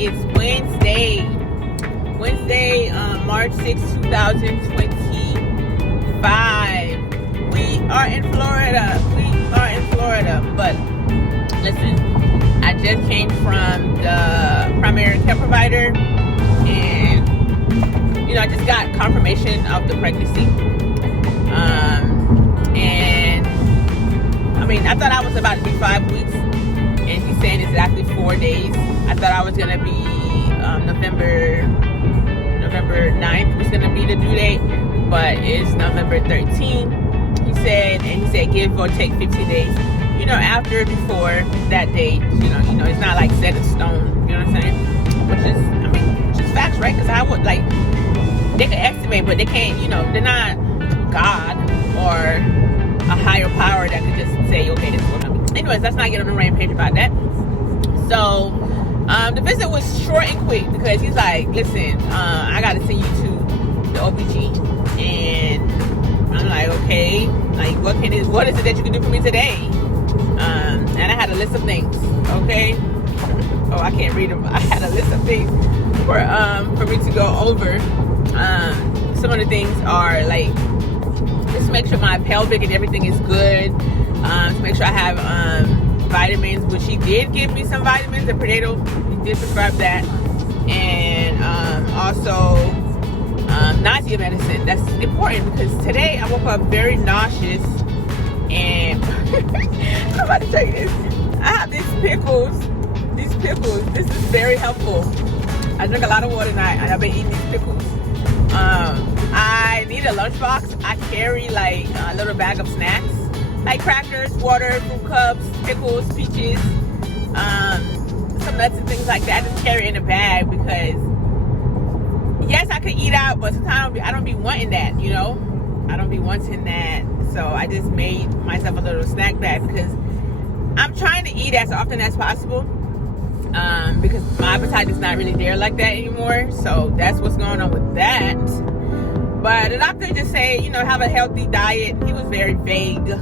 is Wednesday, March 6, 2025. We are in Florida. But listen, I just came from the primary care provider, and I just got confirmation of the pregnancy. And I mean, I thought I was about to be 5 weeks, and he's saying exactly 4 days. I thought I was gonna be November 9th was gonna be the due date, but it's November 13th. He said give or take 50 days. After or before that date, it's not like set in stone. You know what I'm saying? Which is facts, right? Because I would like, they can estimate, but they can't. They're not God or a higher power that could just say, okay, this is what I'm doing. Anyways, let's not get on the rampage about that. So the visit was short and quick because he's like, listen, I got to send you to the OBG, and I'm like, okay, like what is it that you can do for me today? And I had a list of things. Okay. Oh, I can't read them. I had a list of things for me to go over. Some of the things are like, just make sure my pelvic and everything is good. To make sure I have vitamins, which he did give me some vitamins and prenatal. He did prescribe that, and also nausea medicine. That's important because today I woke up very nauseous, and I'm about to tell you this. I have these pickles. This is very helpful. I drink a lot of water, and I've been eating these pickles. I need a lunchbox. I carry like a little bag of snacks, like crackers, water, fruit cups, pickles, peaches, some nuts and things like that. I just carry it in a bag because, yes, I could eat out, but sometimes I don't be wanting that, I don't be wanting that. So I just made myself a little snack bag because I'm trying to eat as often as possible, because my appetite is not really there like that anymore. So that's what's going on with that. But the doctor just said, have a healthy diet. He was very vague.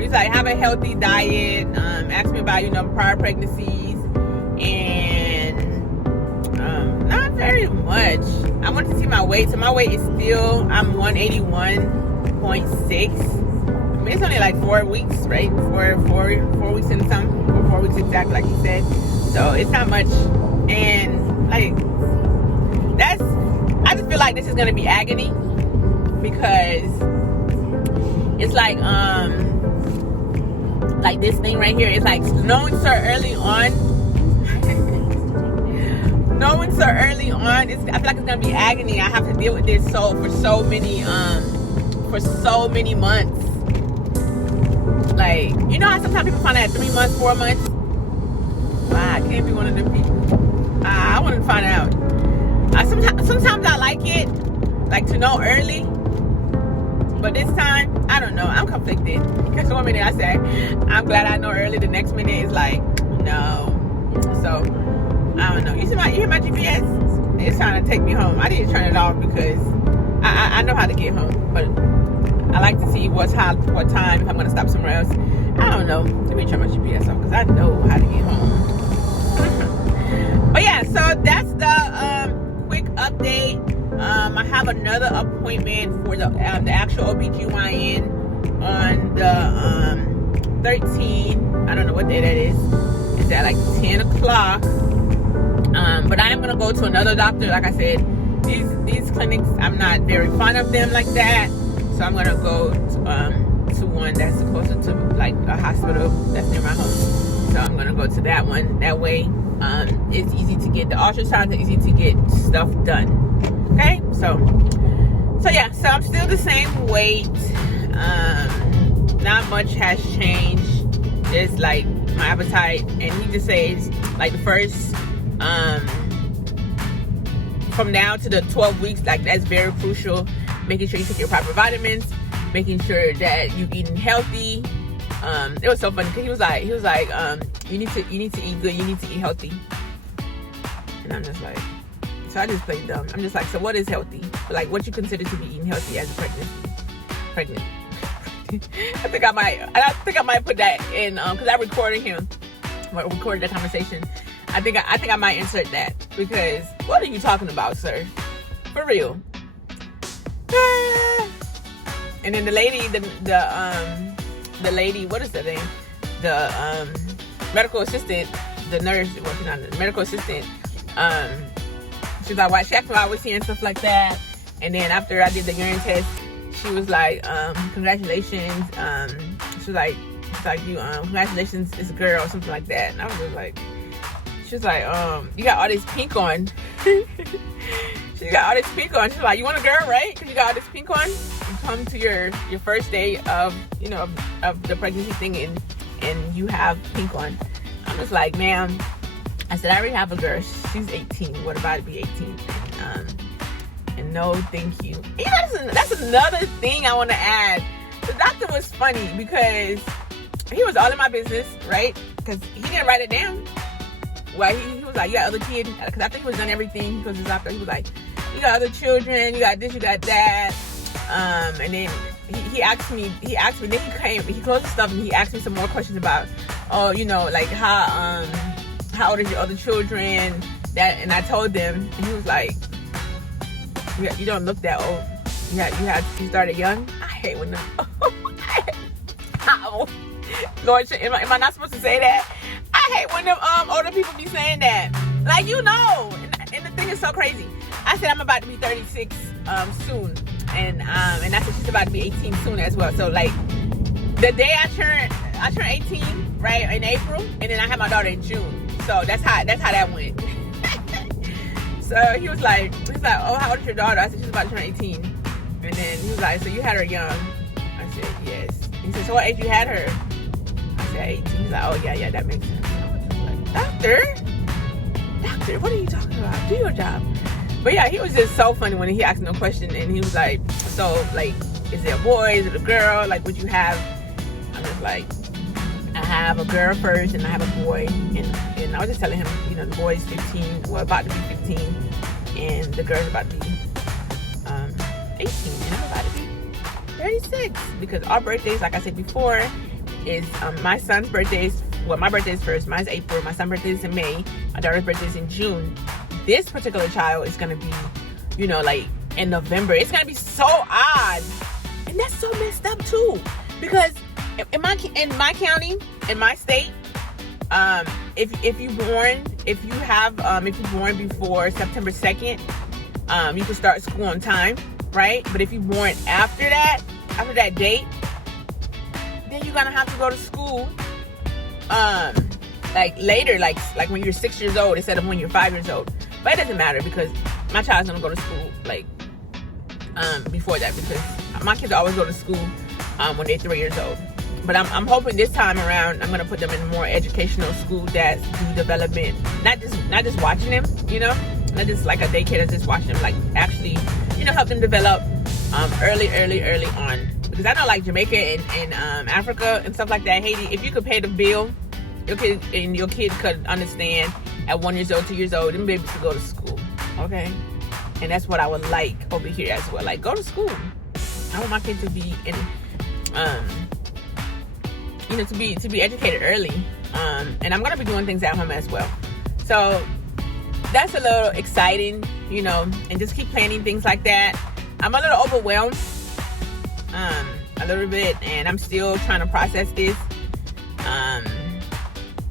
He's like, have a healthy diet. Asked me about, prior pregnancies, and not very much. I want to see my weight. So my weight is still, I'm 181.6. I mean, it's only like 4 weeks, right? Four weeks into something, or 4 weeks exactly, like he said. So it's not much, and like I just feel like this is gonna be agony because it's like this thing right here. It's like knowing so early on. Knowing so early on, I feel like it's gonna be agony. I have to deal with this for so many months. Like, how sometimes people find out at 3 months, 4 months. Wow, I can't be one of them people. I want to find out. Sometimes I like it, like to know early. But this time, I don't know. I'm conflicted. Because 1 minute I say, I'm glad I know early. The next minute is like, no. So, I don't know. You hear my GPS? It's trying to take me home. I need to turn it off because I know how to get home. But I like to see what time, if I'm going to stop somewhere else. I don't know. Let me turn my GPS off because I know how to get home. But yeah, so that's the quick update. I have another appointment for the actual OBGYN on the 13th. I don't know what day that is. It's at like 10 o'clock. But I am going to go to another doctor. Like I said, these clinics, I'm not very fond of them like that. So I'm going to go to one that's closer to like a hospital that's near my home. So I'm going to go to that one. That way, it's easy to get the ultrasound, it's easy to get stuff done. Okay? So yeah, so I'm still the same weight. Not much has changed. Just like my appetite. And he just says like the first from now to the 12 weeks, like that's very crucial. Making sure you take your proper vitamins, making sure that you're eating healthy. It was so funny because he was like, you need to eat good, you need to eat healthy. And I'm just like, so I just played dumb. I'm just like, so what is healthy? Like, what you consider to be eating healthy as a pregnant? I think I might put that in because I recorded the conversation. I think I might insert that, because what are you talking about, sir? For real. And then the lady, the lady, what is the name? The medical assistant, the nurse working on the medical assistant. She's like, why? She asked me why I was here and stuff like that. And then after I did the urine test, she was like, congratulations. She was like, you, congratulations, it's a girl, or something like that. And I was just like, she was like, you got all this pink on. She got all this pink on. She's like, you want a girl, right? Because you got all this pink on. You come to your first day of, you know, of the pregnancy thing, and you have pink on. I'm just like, ma'am, I said, I already have a girl. She's 18. What about to be 18? And no, thank you. And that's another thing I want to add. The doctor was funny because he was all in my business, right? Because he didn't write it down. Well, he was like, you got other kids? Because I think he was done everything. Because his doctor, he was like, you got other children, you got this, you got that. And then he asked me, then he closed the stuff, and he asked me some more questions about, oh, you know, like how old is your other children? That, and I told them, and he was like, you don't look that old. You started young. I hate when how? Lord, am I not supposed to say that? I hate when them older people be saying that. Like, you know, and the thing is so crazy. I said I'm about to be 36 soon, and I said she's about to be 18 soon as well. So like the day I turn 18, right, in April, and then I had my daughter in June. So that's how that went. So he was like, oh, how old is your daughter? I said she's about to turn 18, and then he was like, so you had her young? I said yes. He said, so what age you had her? I said 18. He's like, oh yeah, that makes sense. I was like, doctor, what are you talking about? Do your job. But yeah, he was just so funny when he asked me no question, and he was like, so like, is it a boy? Is it a girl? Like, what you have? I'm just like, I have a girl first, and I have a boy, and I was just telling him, you know, the boy's 15, well, about to be 15, and the girl's about to be 18, and I'm about to be 36, because our birthdays, like I said before, is my son's birthday is, well, my birthday is first, mine's April, my son's birthday is in May, my daughter's birthday is in June. This particular child is gonna be, you know, like in November. It's gonna be so odd, and that's so messed up too, because in my county, in my state, if you're born before September 2nd, you can start school on time, right? But if you're born after that date, then you're gonna have to go to school like later, like when you're 6 years old instead of when you're 5 years old. But it doesn't matter, because my child's gonna go to school like before that, because my kids always go to school when they're 3 years old. But I'm hoping this time around I'm gonna put them in a more educational school that do development, not just watching them, you know, not just like a daycare that's just watching them, like actually, you know, help them develop early on. Because I know like Jamaica and Africa and stuff like that, Haiti, if you could pay the bill, your kid could understand at 1 year old, 2 years old, them babies could go to school, okay? And that's what I would like over here as well. Like, go to school. I want my kid to be in, you know, to be educated early. And I'm gonna be doing things at home as well. So that's a little exciting, you know, and just keep planning things like that. I'm a little overwhelmed, a little bit, and I'm still trying to process this.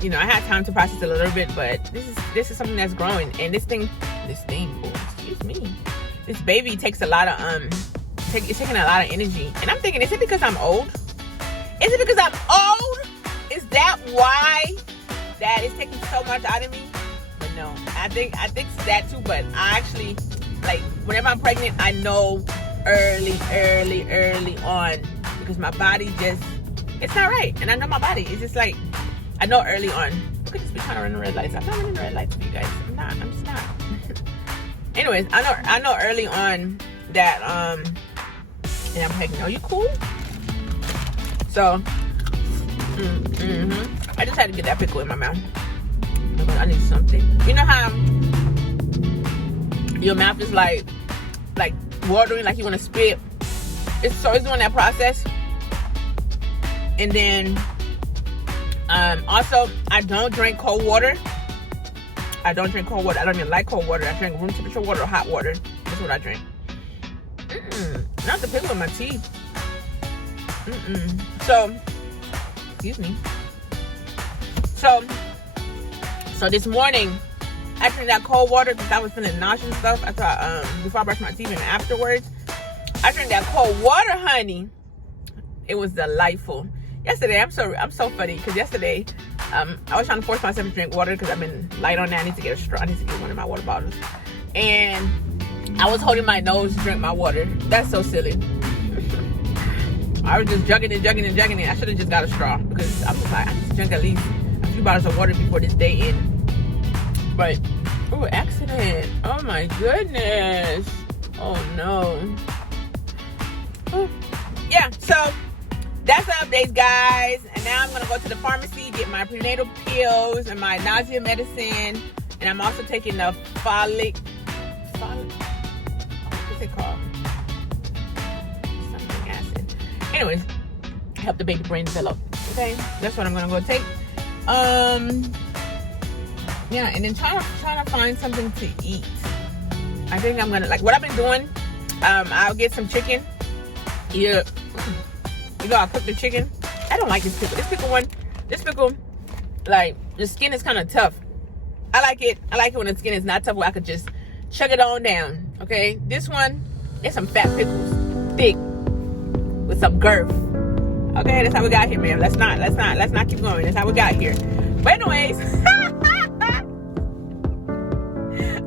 You know, I had time to process it a little bit, but this is something that's growing, and this thing, oh, excuse me, this baby takes a lot of it's taking a lot of energy, and I'm thinking, is it because I'm old? Is it because I'm old? Is that why that is taking so much out of me? But no, I think it's that too. But I actually, like, whenever I'm pregnant, I know early on, because my body just, it's not right, and I know my body. It's just like, I know early on. Look at this, be trying to run the red lights. I'm not running the red lights for you guys. I'm just not. Anyways, I know early on that and I'm pregnant. Are you cool? So, I just had to get that pickle in my mouth. I need something. You know how your mouth is like watering, like you want to spit? It's doing that process. And then, also, I don't drink cold water. I don't drink cold water. I don't even like cold water. I drink room temperature water or hot water. That's what I drink. Not the pickle in my teeth. So, excuse me. So this morning, I drank that cold water because I was feeling nauseous and stuff. I thought before I brushed my teeth and afterwards, I drank that cold water, honey. It was delightful. Yesterday, I'm so funny because yesterday, I was trying to force myself to drink water because I've been light on that. I need to get a straw. I need to get one of my water bottles. And I was holding my nose to drink my water. That's so silly. I was just jugging it. I should have just got a straw because I was like, I need to drink at least a few bottles of water before this day ends. But, oh, accident. Oh my goodness. Oh no. Oh. Yeah, so that's the updates, guys. And now I'm going to go to the pharmacy, get my prenatal pills and my nausea medicine. And I'm also taking the folic, what's it called? Something acid. Anyways, help the baby brain develop. Okay, that's what I'm going to go take. Yeah, and then trying to find something to eat. I think I'm going to, like, what I've been doing, I'll get some chicken. Yeah. You know, I cook the chicken. I don't like this pickle. This pickle, like, the skin is kind of tough. I like it when the skin is not tough, where I could just chug it on down. Okay, this one, it's some fat pickles, thick, with some girth. Okay, that's how we got here, man. Let's not keep going. That's how we got here. But anyways,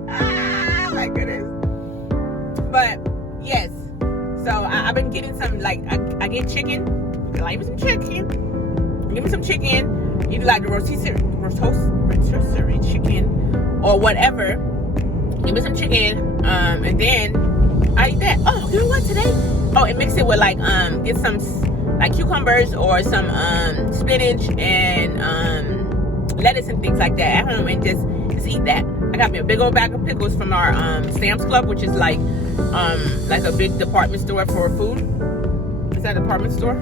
oh my goodness. But yes. So I've been getting some, like, I get chicken. Like, give me some chicken. Give me some chicken. Either like the rotisserie chicken or whatever. Give me some chicken. And then I eat that. Oh, you know what today? Oh, and mix it with like get some like cucumbers or some spinach and lettuce and things like that at home, and just eat that. I got me a big old bag of pickles from our Sam's Club, which is like a big department store for food. Is that a department store?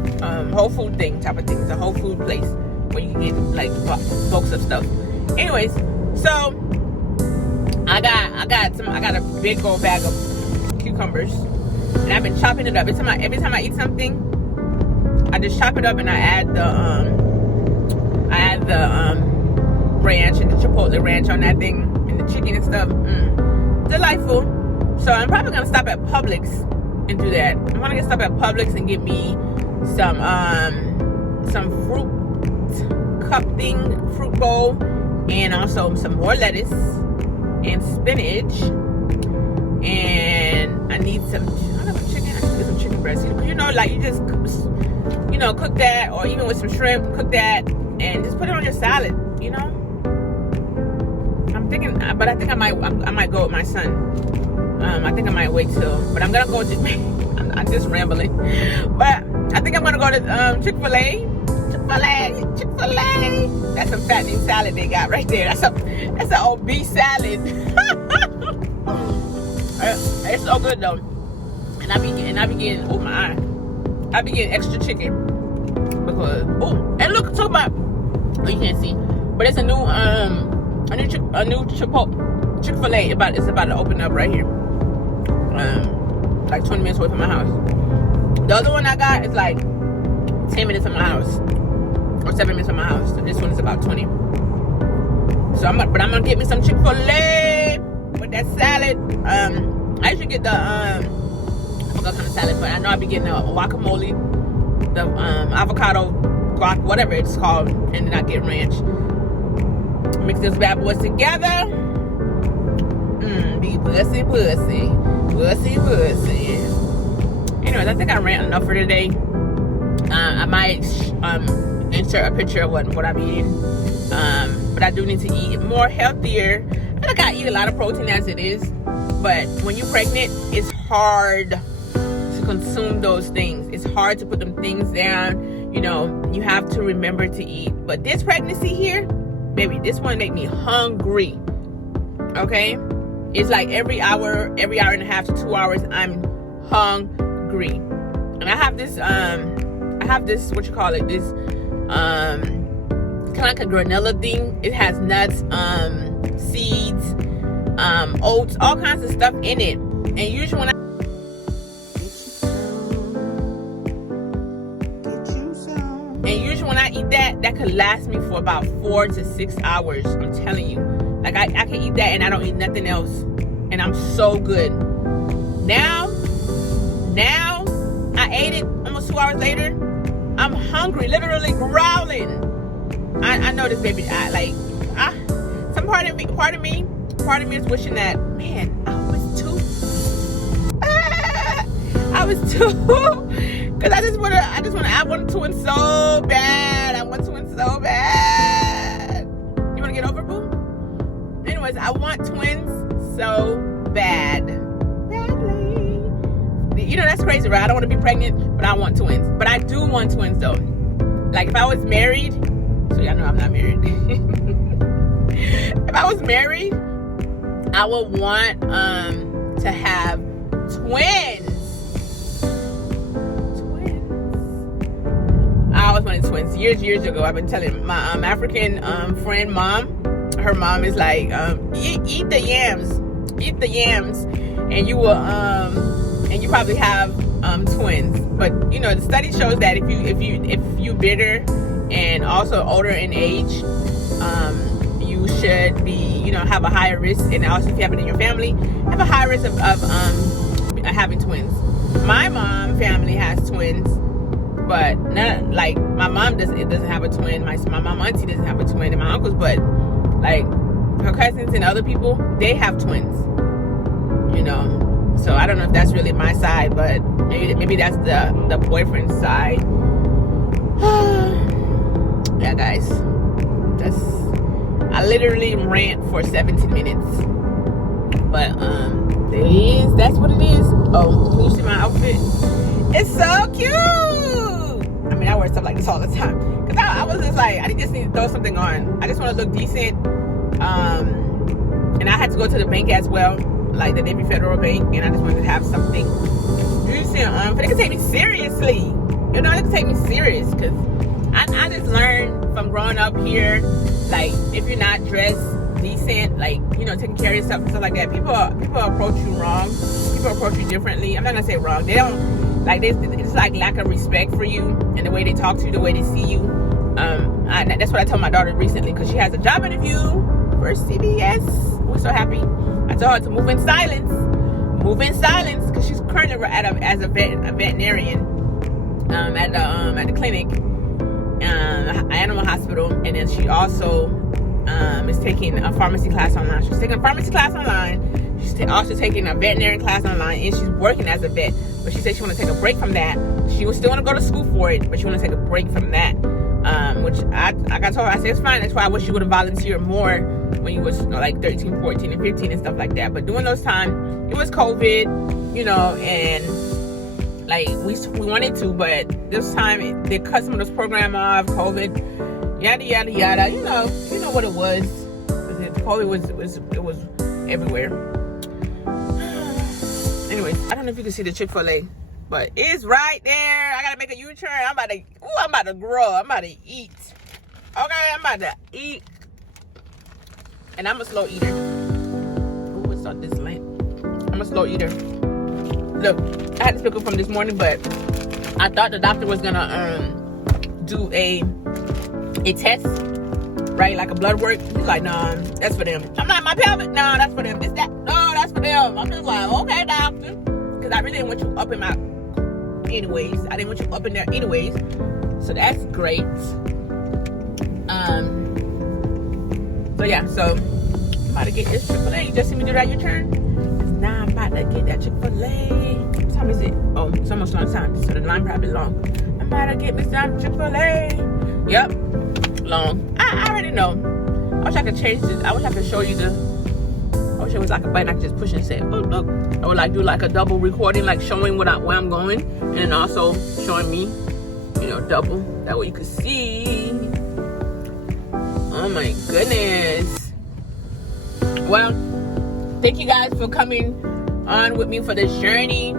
Whole food thing type of thing. It's a whole food place where you can get like bulks of stuff. Anyways, so I got a big old bag of cucumbers, and I've been chopping it up. Every time I eat something, I just chop it up and I add the ranch and the chipotle ranch on that thing. The chicken and stuff, delightful. So I'm probably gonna stop at Publix and do that. I'm gonna stop at Publix and get me some fruit bowl, and also some more lettuce and spinach. And I need some. I don't know, chicken. I need some chicken breast. You know, like you just cook that, or even with some shrimp, cook that and just put it on your salad. You know. But I think I might go with my son. I think I might wait till, but I'm gonna go. I'm just rambling, but I think I'm gonna go to Chick-fil-A. That's some fattening salad they got right there. That's an obese salad. It's so good though, and I be getting oh my eye. I be getting extra chicken because and look, talk about, you can't see, but it's a new Chick-fil-A it's about to open up right here, like 20 minutes away from my house. The other one I got is like 10 minutes from my house, or 7 minutes from my house. So this one is about 20. So I'm gonna get me some Chick-fil-A with that salad. I usually get the I forgot what kind of salad, but I know I be getting the guacamole, the avocado guac, whatever it's called, and then I get ranch. Mix this bad boys together. Be pussy. Anyways, I think I ran enough for today. I might insert a picture of what I'm eating. But I do need to eat more healthier. I feel like I eat a lot of protein as it is. But when you're pregnant, it's hard to consume those things. It's hard to put them things down. You know, you have to remember to eat. But this pregnancy here, baby, this one made me hungry. Okay? It's like every hour and a half to 2 hours, I'm hungry. And I have this, what you call it, this, kind of like a granola thing. It has nuts, seeds, oats, all kinds of stuff in it. And usually when I eat that could last me for about 4 to 6 hours. I'm telling you. Like I can eat that and I don't eat nothing else. And I'm so good. Now I ate it almost 2 hours later. I'm hungry, literally growling. I know this baby. Some part of me is wishing that, man, I was two. Cause I want twins so bad. I want twins so bad. You wanna get over, boo? Anyways, I want twins so bad. Badly. You know, that's crazy, right? I don't want to be pregnant, but I want twins. But I do want twins though. Like if I was married, so y'all know I'm not married. If I was married, I would want to have twins. I always wanted twins. Years ago, I've been telling my African friend mom. Her mom is like, eat the yams, and you will and you probably have twins. But you know, the study shows that if you bitter and also older in age, you should be, you know, have a higher risk, and also if you have it in your family, have a higher risk of having twins. My mom family has twins, but not like my mom doesn't have a twin. My mom auntie doesn't have a twin, and my uncles, but like her cousins and other people, they have twins. You know, so I don't know if that's really my side, but maybe that's the boyfriend's side. Yeah, guys, I literally rant for 17 minutes, but that's what it is. Oh, can you see my outfit? It's so cute. I mean, I wear stuff like this all the time because I was just like, I just need to throw something on. I just want to look decent. And I had to go to the bank as well, like the Navy Federal Bank, and I just wanted to have something decent on. But they can take me seriously. You know, they can take me serious because I just learned from growing up here, like if you're not dressed decent, like, you know, taking care of yourself and stuff like that, people approach you wrong. People approach you differently. I'm not gonna say wrong. They don't like it's like lack of respect for you and the way they talk to you, the way they see you. That's what I told my daughter recently because she has a job interview for CBS. We're so happy. I told her to move in silence because she's currently as a veterinarian at the clinic, animal hospital, and then she also is taking a pharmacy class online. She's taking a pharmacy class online. She's also taking a veterinary class online, and she's working as a vet. But she said she want to take a break from that. She would still want to go to school for it, but she want to take a break from that. Which I told her, I said it's fine. That's why I wish you would have volunteered more when you was, you know, like 13, 14, and 15 and stuff like that. But during those times, it was COVID, you know, and like we wanted to, but this time they cut some of those program off. COVID, yada yada yada. You know what it was. COVID was everywhere. Anyways, I don't know if you can see the Chick-fil-A, but it's right there. I gotta make a U-turn. I'm about to grow. I'm about to eat. Okay, I'm about to eat. And I'm a slow eater. Oh, it's on this lane. I'm a slow eater. Look, I had this pickle from this morning, but I thought the doctor was gonna do a test, right? Like a blood work. He's like, no, that's for them. I'm like, my pelvic? No, that's for them. This, that? No, that's for them. I'm just like, okay, doctor. Because I really didn't want you up in my... anyways. I didn't want you up in there anyways. So that's great. So yeah, so I'm about to get this Chick-fil-A. You just see me do that U-turn? Now I'm about to get that Chick-fil-A. What time is it? Oh, it's almost lunchtime, so the line probably long. I'm about to get me some Chick-fil-A. Yep, long. I already know. I wish I could change this. I wish I could show you I wish it was like a button I could just push and say, oh, look. I would like do like a double recording, like showing where I'm going, and then also showing me, you know, double. That way you could see. Oh my goodness. Well, thank you guys for coming on with me for this journey.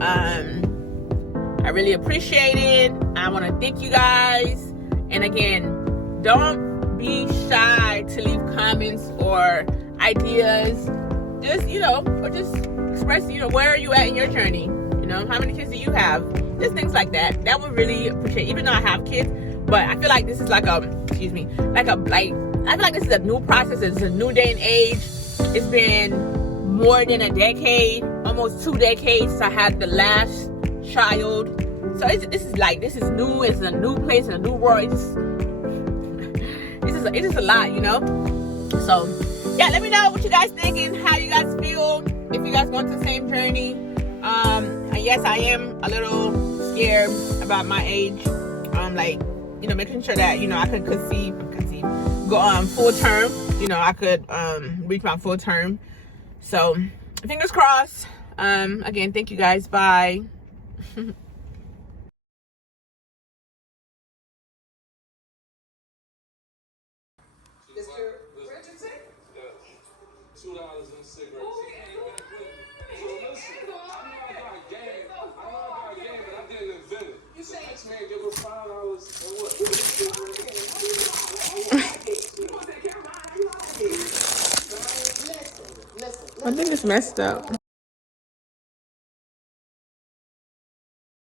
I really appreciate it. I want to thank you guys. And again, don't be shy to leave comments, or ideas, just, you know, or just express, you know, where are you at in your journey? You know, how many kids do you have? Just things like that. That would really appreciate, even though I have kids, but I feel like this is like a, excuse me, I feel like this is a new process. It's a new day and age. It's been more than a decade, almost 2 decades since I had the last child. So this is new. It's a new place, a new world. It's just a lot, you know. So yeah, let me know what you guys think and how you guys feel, if you guys going through the same journey. And yes, I am a little scared about my age. Like, you know, making sure that, you know, I could conceive, go full term. You know, I could reach my full term. So fingers crossed. Again, thank you guys. Bye. Mr. Richardson? $2 in a cigarette. So listen, I know I got game. But I didn't invent it. You say this man give us $5 and what? I think it's messed up.